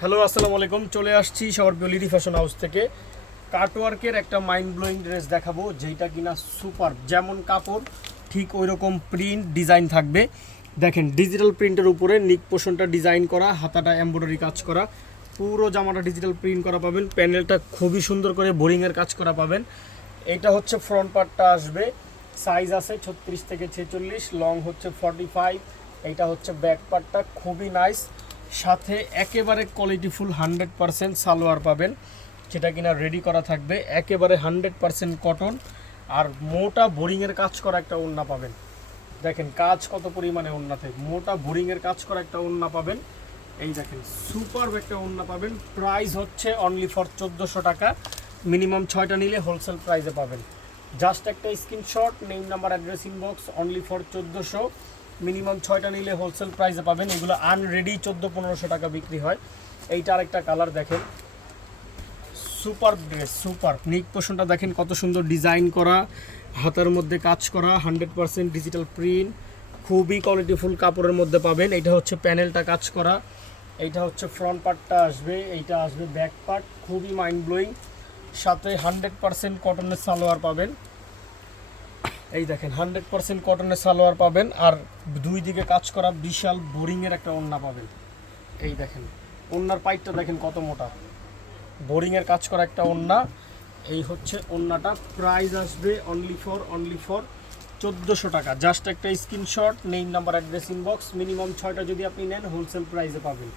Hello আসসালামু আলাইকুম, চলে আসছি সবার লিডি ফ্যাশন হাউস থেকে। কাটওয়ার্কের একটা মাইন্ড ব্লোয়িং ড্রেস দেখাবো, যেটা কিনা সুপার, যেমন কাপড় ঠিক ওই রকম প্রিন্ট ডিজাইন থাকবে। দেখেন, ডিজিটাল প্রিন্টের উপরে নিক পোর্শনটা ডিজাইন করা, হাতাটা এমব্রয়ডারি কাজ করা, পুরো জামাটা ডিজিটাল প্রিন্ট করা পাবেন। প্যানেলটা খুবই সুন্দর করে বোরিংয়ের কাজ করা পাবেন। এটা হচ্ছে ফ্রন্ট পার্টটা আসবে, সাইজ আছে 36 থেকে 46, লং হচ্ছে 45। এইটা হচ্ছে ব্যাক পার্টটা, খুবই নাইস। সাথে একেবারে কোয়ালিটিফুল 100% সালোয়ার পাবেন, যেটা কিনা রেডি করা থাকবে, একেবারে 100% কটন। আর মোটা বোরিংয়ের কাজ করা একটা ওড়না পাবেন। দেখেন কাজ কত পরিমাণে ওড়নাতে, মোটা বোরিংয়ের কাজ করা একটা ওড়না পাবেন। এই দেখেন সুপার একটা ওড়না পাবেন। প্রাইস হচ্ছে অনলি ফর 1400 টাকা। মিনিমাম 6টা নিলে হোলসেল প্রাইসে পাবেন। জাস্ট একটা screenshot, name number address inbox, only for 1400। Minimum 6টা নিলে হোলসেল প্রাইসে পাবেন। এগুলো আনরেডি 1400-1500 টাকা বিক্রি হয়। এইটা আরেকটা কালার দেখেন, সুপার ড্রেস, সুপার। নিক পোর্শনটা দেখেন কত সুন্দর ডিজাইন করা, হাতের মধ্যে কাজ করা, 100% ডিজিটাল প্রিন্ট, খুবই কোয়ালিটিফুল কাপড়ের মধ্যে পাবেন। এটা হচ্ছে প্যানেলটা কাজ করা, এইটা হচ্ছে ফ্রন্ট পার্টটা আসবে, এইটা আসবে ব্যাক পার্ট, খুবই মাইন্ড ব্লোয়িং। সাথে 100% কটনের সালোয়ার পাবেন। এই দেখেন 100% কটনের সালোয়ার পাবেন, আর দুই দিকে কাজ করা বিশাল বোরিংয়ের একটা ওড়না পাবেন। এই দেখেন ওড়নার পাইপটা দেখেন কত মোটা, বোরিংয়ের কাজ করা একটা ওড়না। এই হচ্ছে ওড়নাটা। প্রাইস আসবে অনলি ফর 1400 টাকা। জাস্ট একটা screenshot, name number address inbox, minimum 6টা যদি আপনি নেন হোলসেল প্রাইসে পাবেন।